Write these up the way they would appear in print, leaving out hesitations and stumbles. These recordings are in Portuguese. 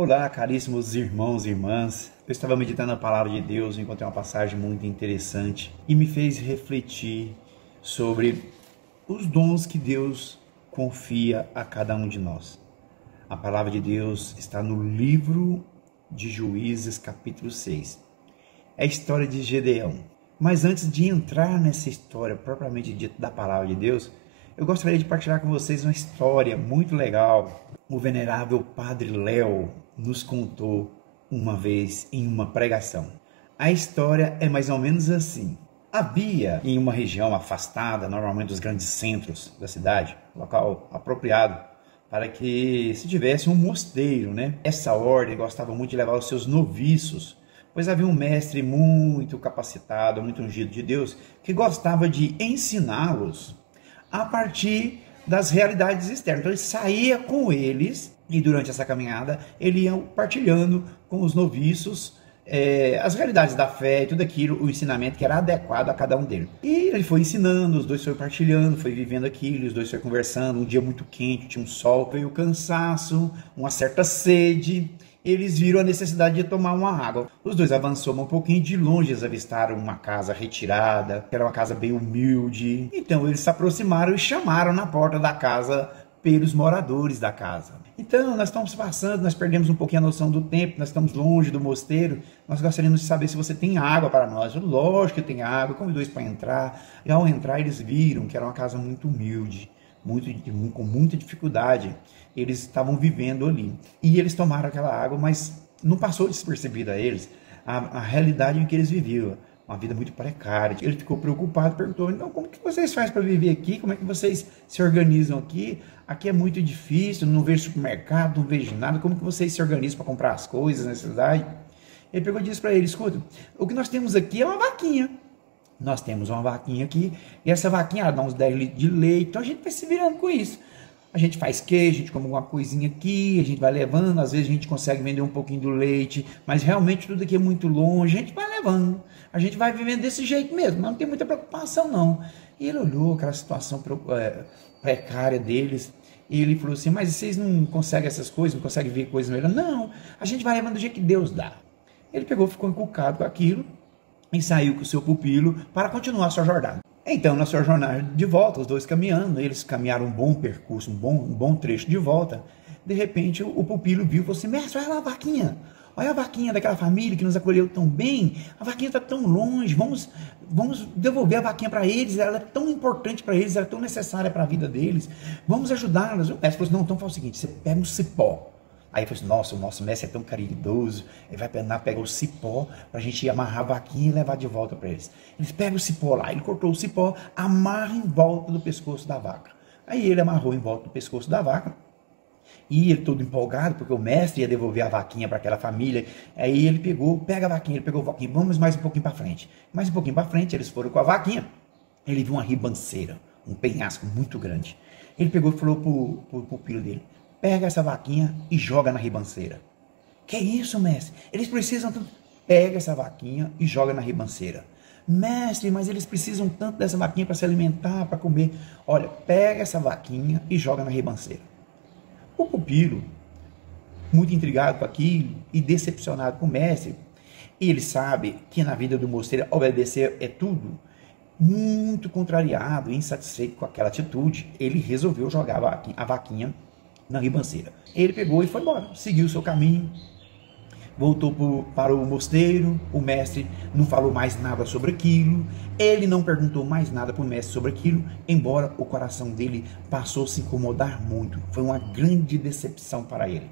Olá, caríssimos irmãos e irmãs. Eu estava meditando a palavra de Deus e encontrei uma passagem muito interessante e me fez refletir sobre os dons que Deus confia a cada um de nós. A palavra de Deus está no livro de Juízes, capítulo 6. É a história de Gedeão. Mas antes de entrar nessa história propriamente dita da palavra de Deus, eu gostaria de partilhar com vocês uma história muito legal. O venerável Padre Léo nos contou uma vez em uma pregação. A história é mais ou menos assim. Havia em uma região afastada, normalmente dos grandes centros da cidade, local apropriado para que se tivesse um mosteiro, né? Essa ordem gostava muito de levar os seus noviços, pois havia um mestre muito capacitado, muito ungido de Deus, que gostava de ensiná-los a partir das realidades externas. Então ele saía com eles e durante essa caminhada ele ia partilhando com os noviços as realidades da fé e tudo aquilo, o ensinamento que era adequado a cada um deles. E ele foi ensinando, os dois foram partilhando, foi vivendo aquilo, os dois foram conversando. Um dia muito quente, tinha um sol, veio o cansaço, uma certa sede. Eles viram a necessidade de tomar uma água. Os dois avançaram um pouquinho, de longe eles avistaram uma casa retirada, que era uma casa bem humilde. Então eles se aproximaram e chamaram na porta da casa pelos moradores da casa. Então nós estamos passando, nós perdemos um pouquinho a noção do tempo, nós estamos longe do mosteiro, nós gostaríamos de saber se você tem água para nós. Lógico que tem água, convidou-eles para entrar, e ao entrar eles viram que era uma casa muito humilde, com muita dificuldade. Eles estavam vivendo ali. E eles tomaram aquela água, mas não passou despercebida a eles a realidade em que eles viviam. Uma vida muito precária. Ele ficou preocupado, perguntou: então, como que vocês fazem para viver aqui? Como é que vocês se organizam aqui? Aqui é muito difícil, não vejo supermercado, não vejo nada. Como que vocês se organizam para comprar as coisas na cidade? Ele pegou e disse para ele: escuta, o que nós temos aqui é uma vaquinha. Nós temos uma vaquinha aqui, e essa vaquinha ela dá uns 10 litros de leite, então a gente vai se virando com isso. A gente faz queijo, a gente come alguma coisinha aqui, a gente vai levando, às vezes a gente consegue vender um pouquinho do leite, mas realmente tudo aqui é muito longe, a gente vai levando, a gente vai vivendo desse jeito mesmo, não tem muita preocupação não. E ele olhou aquela situação precária deles, e ele falou assim: mas vocês não conseguem essas coisas, não conseguem ver coisas melhores? Não, a gente vai levando do jeito que Deus dá. Ele pegou, ficou encucado com aquilo, e saiu com o seu pupilo para continuar a sua jornada. Então, na sua jornada de volta, os dois caminhando, eles caminharam um bom percurso, um bom trecho de volta. De repente, o pupilo viu e falou assim: mestre, olha lá a vaquinha. Olha a vaquinha daquela família que nos acolheu tão bem. A vaquinha está tão longe, vamos devolver a vaquinha para eles. Ela é tão importante para eles, ela é tão necessária para a vida deles. Vamos ajudá-las. O mestre falou assim: não, então faz o seguinte, você pega um cipó. Aí ele falou assim: nossa, o nosso mestre é tão caridoso, ele vai pegar o cipó para a gente amarrar a vaquinha e levar de volta para eles. Eles pegam o cipó lá, ele cortou o cipó, amarra em volta do pescoço da vaca. Aí ele amarrou em volta do pescoço da vaca, e ele todo empolgado, porque o mestre ia devolver a vaquinha para aquela família. Aí ele pega a vaquinha, vamos mais um pouquinho para frente. Mais um pouquinho para frente, eles foram com a vaquinha, ele viu uma ribanceira, um penhasco muito grande. Ele pegou e falou pro pupilo dele: pega essa vaquinha e joga na ribanceira. Que isso, mestre? Eles precisam tanto. Pega essa vaquinha e joga na ribanceira. Mestre, mas eles precisam tanto dessa vaquinha para se alimentar, para comer. Olha, pega essa vaquinha e joga na ribanceira. O pupilo, muito intrigado com aquilo e decepcionado com o mestre, ele sabe que na vida do mosteiro obedecer é tudo. Muito contrariado e insatisfeito com aquela atitude, ele resolveu jogar a vaquinha na ribanceira. Ele pegou e foi embora, seguiu o seu caminho, voltou para o mosteiro. O mestre não falou mais nada sobre aquilo, ele não perguntou mais nada para o mestre sobre aquilo, embora o coração dele passou a se incomodar muito. Foi uma grande decepção para ele.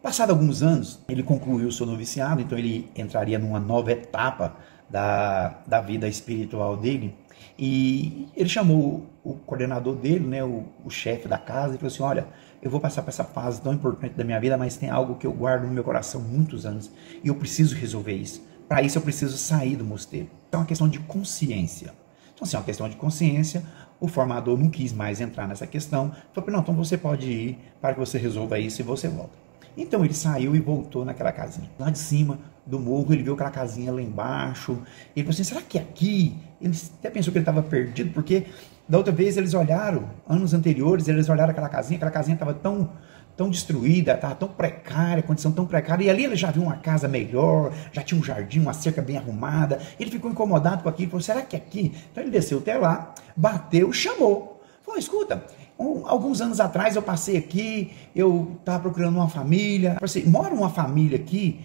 Passado alguns anos, ele concluiu o seu noviciado, então ele entraria numa nova etapa da vida espiritual dele. E ele chamou o coordenador dele, né, o chefe da casa, e falou assim: olha, eu vou passar por essa fase tão importante da minha vida, mas tem algo que eu guardo no meu coração há muitos anos, e eu preciso resolver isso. Para isso eu preciso sair do mosteiro. Então é uma questão de consciência. Então, se é uma questão de consciência, o formador não quis mais entrar nessa questão. Falou: não, então você pode ir para que você resolva isso e você volta. Então ele saiu e voltou naquela casinha. Lá de cima do morro, ele viu aquela casinha lá embaixo. Ele falou assim: será que é aqui? Ele até pensou que ele estava perdido, porque da outra vez eles olharam, anos anteriores, eles olharam aquela casinha estava tão tão destruída, estava tão precária, condição tão precária, e ali ele já viu uma casa melhor, já tinha um jardim, uma cerca bem arrumada, ele ficou incomodado com aquilo, falou, será que é aqui? Então ele desceu até lá, bateu, chamou, falou, escuta, alguns anos atrás eu passei aqui, eu estava procurando uma família, assim, mora uma família aqui,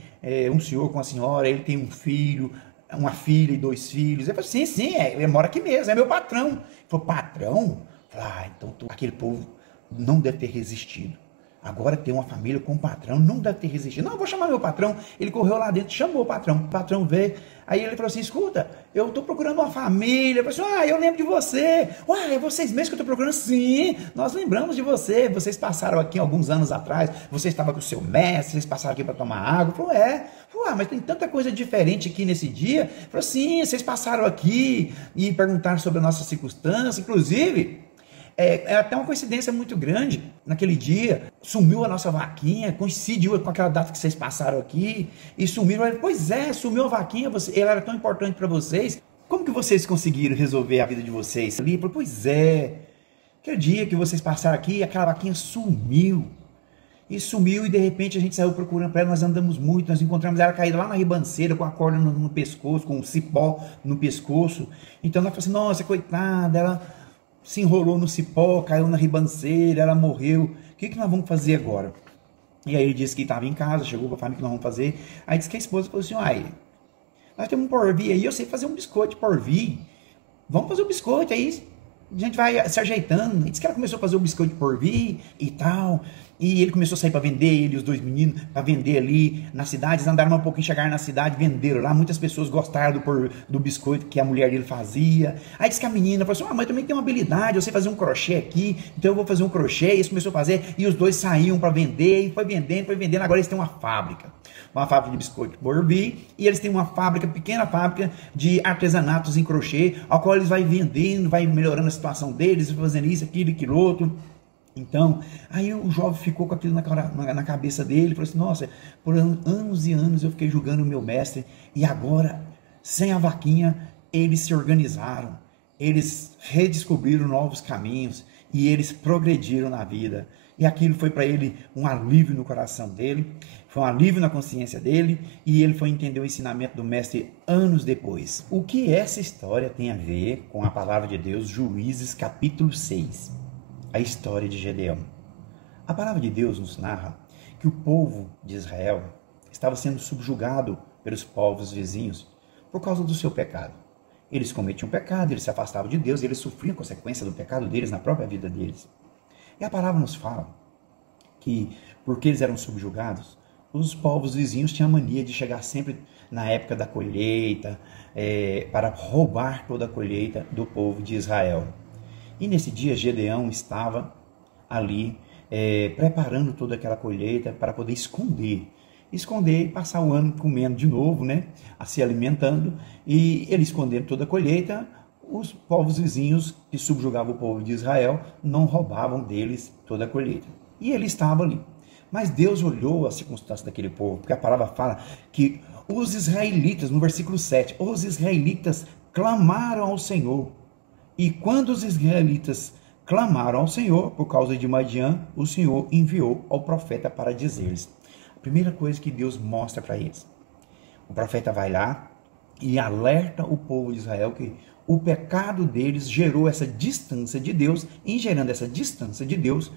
um senhor com a senhora, ele tem um filho, uma filha e 2 filhos. Eu falei, sim, ele mora aqui mesmo, é meu patrão. Ele falou, patrão? Eu falei, então aquele povo não deve ter resistido. Agora tem uma família com um patrão, não deve ter resistido. Não, eu vou chamar meu patrão. Ele correu lá dentro, chamou o patrão veio. Aí ele falou assim, escuta, eu estou procurando uma família. Eu falei assim, eu lembro de você. É vocês mesmos que eu estou procurando? Sim, nós lembramos de você. Vocês passaram aqui alguns anos atrás, você estava com o seu mestre, vocês passaram aqui para tomar água. Eu falei, mas tem tanta coisa diferente aqui nesse dia. Falou, sim, vocês passaram aqui e perguntaram sobre a nossa circunstância. Inclusive, é até uma coincidência muito grande. Naquele dia, sumiu a nossa vaquinha, coincidiu com aquela data que vocês passaram aqui, e sumiram. Pois é, sumiu a vaquinha, ela era tão importante para vocês. Como que vocês conseguiram resolver a vida de vocês? Ali, pois é, aquele dia que vocês passaram aqui, aquela vaquinha sumiu. E sumiu, e de repente a gente saiu procurando para ela, nós andamos muito, nós encontramos ela caída lá na ribanceira, com a corda no pescoço, com um cipó no pescoço. Então nós falamos assim, nossa, coitada, ela se enrolou no cipó, caiu na ribanceira, ela morreu, o que nós vamos fazer agora? E aí ele disse que estava em casa, chegou para a família, o que nós vamos fazer? Aí disse que a esposa falou assim, nós temos um porvir aí, eu sei fazer um biscoito de porvir, vamos fazer o biscoito aí, a gente vai se ajeitando. E disse que ela começou a fazer o biscoito de porvir e tal, e ele começou a sair para vender, ele e os 2 meninos, para vender ali na cidade. Eles andaram um pouquinho, chegaram na cidade, venderam lá, muitas pessoas gostaram do biscoito que a mulher dele fazia. Aí disse que a menina falou assim, mas eu também tenho uma habilidade, eu sei fazer um crochê aqui, então eu vou fazer um crochê. E eles começou a fazer, e os 2 saíam para vender, e foi vendendo, agora eles têm uma fábrica de biscoito porvir, e eles têm uma pequena fábrica de artesanatos em crochê, ao qual eles vão vendendo, vai melhorando a situação deles, fazendo isso, aquilo outro. Então, aí o jovem ficou com aquilo na cabeça dele, falou assim, nossa, por anos e anos eu fiquei julgando o meu mestre, e agora, sem a vaquinha, eles se organizaram, eles redescobriram novos caminhos, e eles progrediram na vida. E aquilo foi para ele um alívio no coração dele, foi um alívio na consciência dele, e ele foi entender o ensinamento do mestre anos depois. O que essa história tem a ver com a palavra de Deus, Juízes capítulo 6? A história de Gedeão. A palavra de Deus nos narra que o povo de Israel estava sendo subjugado pelos povos vizinhos por causa do seu pecado. Eles cometiam pecado, eles se afastavam de Deus, eles sofriam a consequência do pecado deles na própria vida deles. E a palavra nos fala que, porque eles eram subjugados, os povos vizinhos tinham a mania de chegar sempre na época da colheita, para roubar toda a colheita do povo de Israel. E nesse dia Gedeão estava ali preparando toda aquela colheita para poder esconder e passar o ano comendo de novo, né? Se alimentando, e ele escondendo toda a colheita, os povos vizinhos que subjugavam o povo de Israel não roubavam deles toda a colheita. E ele estava ali. Mas Deus olhou a circunstância daquele povo, porque a palavra fala que os israelitas, no versículo 7, os israelitas clamaram ao Senhor. E quando os israelitas clamaram ao Senhor por causa de Madian, o Senhor enviou ao profeta para dizer-lhes. A primeira coisa que Deus mostra para eles. O profeta vai lá e alerta o povo de Israel que o pecado deles gerou essa distância de Deus. E gerando essa distância de Deus,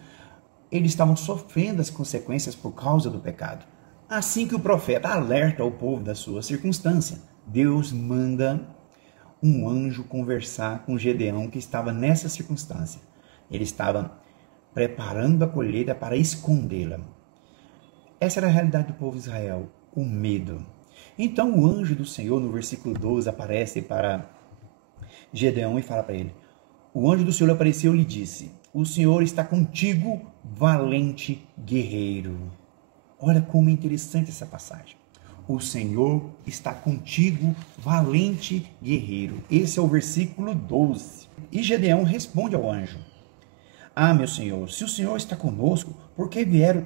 eles estavam sofrendo as consequências por causa do pecado. Assim que o profeta alerta o povo da sua circunstância, Deus manda um anjo conversar com Gedeão, que estava nessa circunstância. Ele estava preparando a colheita para escondê-la. Essa era a realidade do povo de Israel, o medo. Então o anjo do Senhor, no versículo 12, aparece para Gedeão e fala para ele, o anjo do Senhor apareceu e lhe disse, o Senhor está contigo, valente guerreiro. Olha como é interessante essa passagem. O Senhor está contigo, valente guerreiro. Esse é o versículo 12. E Gedeão responde ao anjo, meu Senhor, se o Senhor está conosco, por que vieram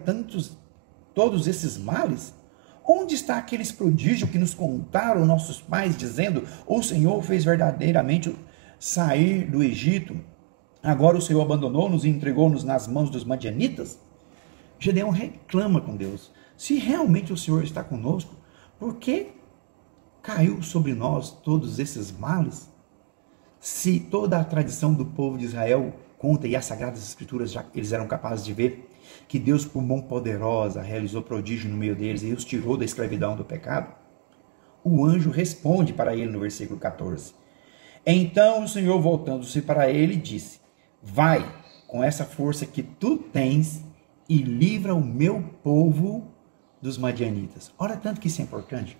todos esses males? Onde está aqueles prodígios que nos contaram nossos pais, dizendo, o Senhor fez verdadeiramente sair do Egito? Agora o Senhor abandonou-nos e entregou-nos nas mãos dos madianitas? Gedeão reclama com Deus. Se realmente o Senhor está conosco, por que caiu sobre nós todos esses males? Se toda a tradição do povo de Israel conta, e as Sagradas Escrituras já eles eram capazes de ver, que Deus, por mão poderosa, realizou prodígio no meio deles e os tirou da escravidão do pecado, o anjo responde para ele no versículo 14. Então o Senhor, voltando-se para ele, disse: vai com essa força que tu tens e livra o meu povo dos madianitas. Olha tanto que isso é importante.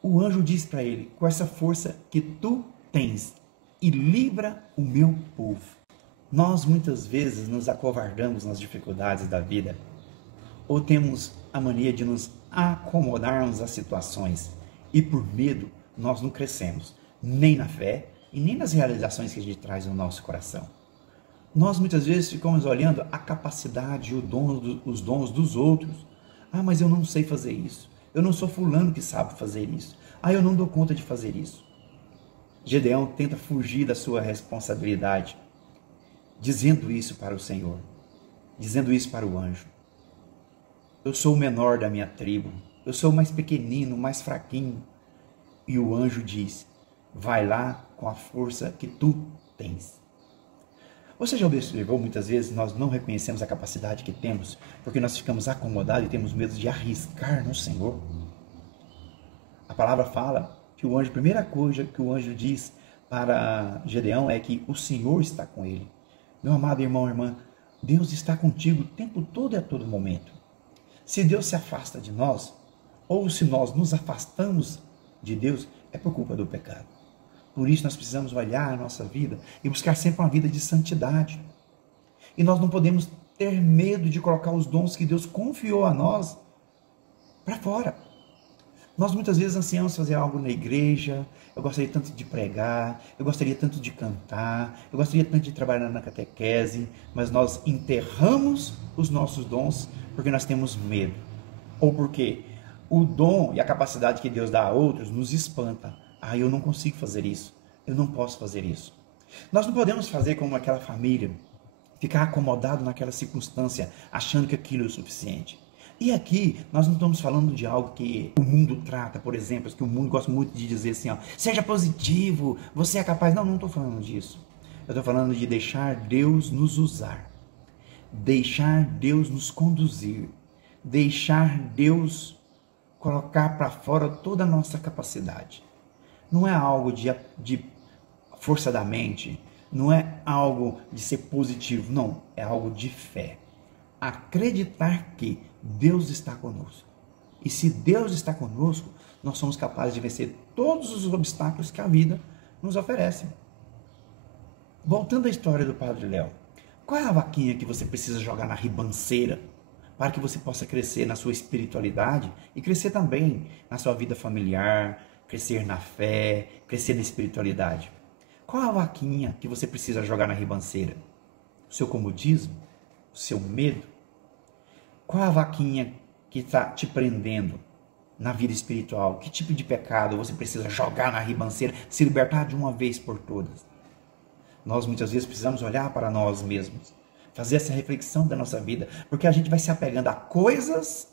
O anjo diz para ele: com essa força que tu tens e livra o meu povo. Nós muitas vezes nos acovardamos nas dificuldades da vida, ou temos a mania de nos acomodarmos às situações, e por medo nós não crescemos, nem na fé e nem nas realizações que a gente traz no nosso coração. Nós muitas vezes ficamos olhando a capacidade, os dons dos outros. Ah, mas eu não sei fazer isso. Eu não sou fulano que sabe fazer isso. Ah, eu não dou conta de fazer isso. Gedeão tenta fugir da sua responsabilidade, dizendo isso para o Senhor, dizendo isso para o anjo. Eu sou o menor da minha tribo, eu sou o mais pequenino, o mais fraquinho. E o anjo diz: vai lá com a força que tu tens. Você já observou, muitas vezes nós não reconhecemos a capacidade que temos, porque nós ficamos acomodados e temos medo de arriscar no Senhor? A palavra fala que o anjo, a primeira coisa que o anjo diz para Gedeão é que o Senhor está com ele. Meu amado irmão, irmã, Deus está contigo o tempo todo e a todo momento. Se Deus se afasta de nós, ou se nós nos afastamos de Deus, é por culpa do pecado. Por isso nós precisamos olhar a nossa vida e buscar sempre uma vida de santidade. E nós não podemos ter medo de colocar os dons que Deus confiou a nós para fora. Nós muitas vezes ansiamos fazer algo na igreja. Eu gostaria tanto de pregar, eu gostaria tanto de cantar, eu gostaria tanto de trabalhar na catequese, mas nós enterramos os nossos dons porque nós temos medo. Ou porque o dom e a capacidade que Deus dá a outros nos espanta. Ah, eu não consigo fazer isso, eu não posso fazer isso. Nós não podemos fazer como aquela família, ficar acomodado naquela circunstância, achando que aquilo é o suficiente. E aqui, nós não estamos falando de algo que o mundo trata, por exemplo, que o mundo gosta muito de dizer assim, ó, seja positivo, você é capaz. Não, não estou falando disso. Eu estou falando de deixar Deus nos usar, deixar Deus nos conduzir, deixar Deus colocar para fora toda a nossa capacidade. Não é algo de força da mente, não é algo de ser positivo, não, é algo de fé. Acreditar que Deus está conosco. E se Deus está conosco, nós somos capazes de vencer todos os obstáculos que a vida nos oferece. Voltando à história do Padre Léo, qual é a vaquinha que você precisa jogar na ribanceira para que você possa crescer na sua espiritualidade e crescer também na sua vida familiar, crescer na fé, crescer na espiritualidade? Qual a vaquinha que você precisa jogar na ribanceira? O seu comodismo? O seu medo? Qual a vaquinha que está te prendendo na vida espiritual? Que tipo de pecado você precisa jogar na ribanceira, se libertar de uma vez por todas? Nós muitas vezes precisamos olhar para nós mesmos, fazer essa reflexão da nossa vida, porque a gente vai se apegando a coisas,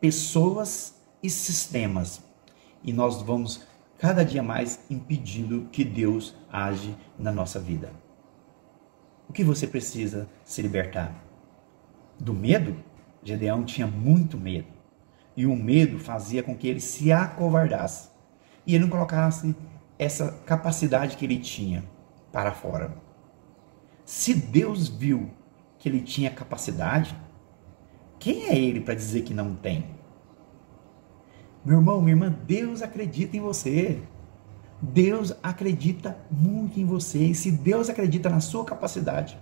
pessoas e sistemas. E nós vamos cada dia mais impedindo que Deus age na nossa vida. O que você precisa se libertar? Do medo? Gedeão tinha muito medo. E o medo fazia com que ele se acovardasse. E ele não colocasse essa capacidade que ele tinha para fora. Se Deus viu que ele tinha capacidade, quem é ele para dizer que não tem? Meu irmão, minha irmã, Deus acredita em você. Deus acredita muito em você. E se Deus acredita na sua capacidade,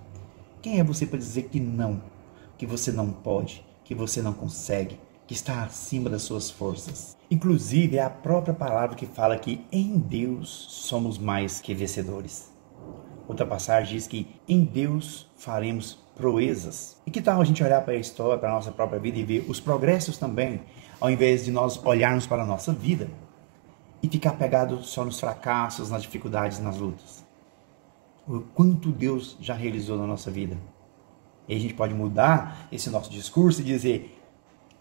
quem é você para dizer que não? Que você não pode, que você não consegue, que está acima das suas forças. Inclusive, é a própria palavra que fala que em Deus somos mais que vencedores. Outra passagem diz que em Deus faremos proezas. E que tal a gente olhar para a história, para a nossa própria vida e ver os progressos também, ao invés de nós olharmos para a nossa vida e ficar pegado só nos fracassos, nas dificuldades, nas lutas. O quanto Deus já realizou na nossa vida. E a gente pode mudar esse nosso discurso e dizer: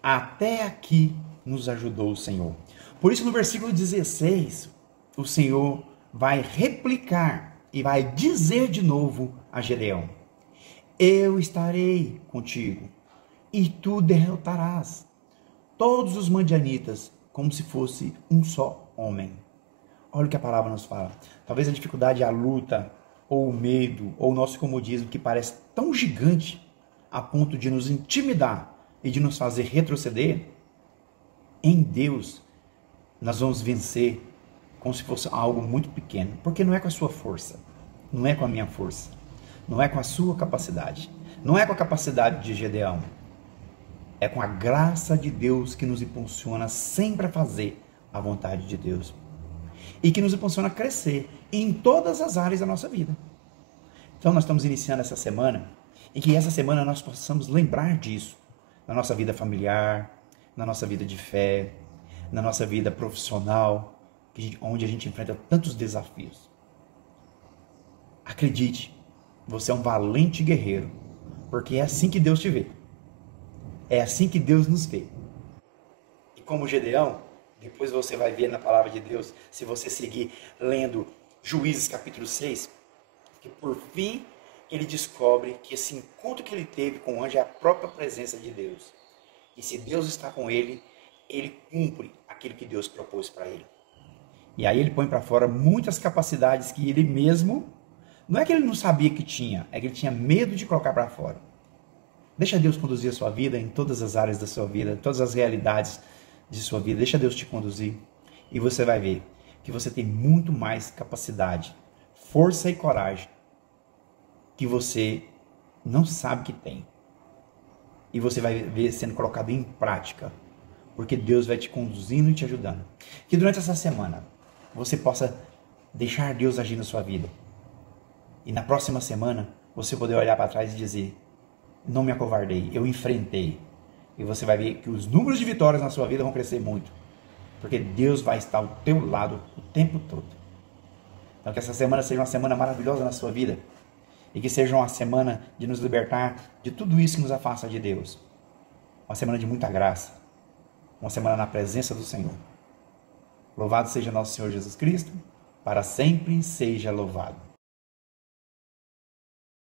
até aqui nos ajudou o Senhor. Por isso, no versículo 16, o Senhor vai replicar e vai dizer de novo a Gedeão: eu estarei contigo e tu derrotarás todos os madianitas como se fosse um só homem. Olha o que a palavra nos fala. Talvez a dificuldade, a luta, ou o medo, ou o nosso comodismo que parece tão gigante a ponto de nos intimidar e de nos fazer retroceder, em Deus nós vamos vencer como se fosse algo muito pequeno, porque não é com a sua força, não é com a minha força, não é com a sua capacidade, não é com a capacidade de Gedeão, é com a graça de Deus que nos impulsiona sempre a fazer a vontade de Deus e que nos impulsiona a crescer em todas as áreas da nossa vida. Então nós estamos iniciando essa semana e que essa semana nós possamos lembrar disso na nossa vida familiar, na nossa vida de fé, na nossa vida profissional, onde a gente enfrenta tantos desafios. Acredite, você é um valente guerreiro, porque é assim que Deus te vê. É assim que Deus nos vê. E como Gedeão, depois você vai ver na palavra de Deus, se você seguir lendo Juízes capítulo 6, que por fim ele descobre que esse encontro que ele teve com o anjo é a própria presença de Deus. E se Deus está com ele, ele cumpre aquilo que Deus propôs para ele. E aí ele põe para fora muitas capacidades que ele mesmo, não é que ele não sabia que tinha, é que ele tinha medo de colocar para fora. Deixa Deus conduzir a sua vida em todas as áreas da sua vida, todas as realidades de sua vida. Deixa Deus te conduzir e você vai ver que você tem muito mais capacidade, força e coragem que você não sabe que tem. E você vai ver sendo colocado em prática, porque Deus vai te conduzindo e te ajudando. Que durante essa semana você possa deixar Deus agir na sua vida. E na próxima semana você poder olhar para trás e dizer: não me acovardei, eu enfrentei. E você vai ver que os números de vitórias na sua vida vão crescer muito, porque Deus vai estar ao teu lado o tempo todo. Então que essa semana seja uma semana maravilhosa na sua vida, e que seja uma semana de nos libertar de tudo isso que nos afasta de Deus. Uma semana de muita graça, uma semana na presença do Senhor. Louvado seja nosso Senhor Jesus Cristo, para sempre seja louvado.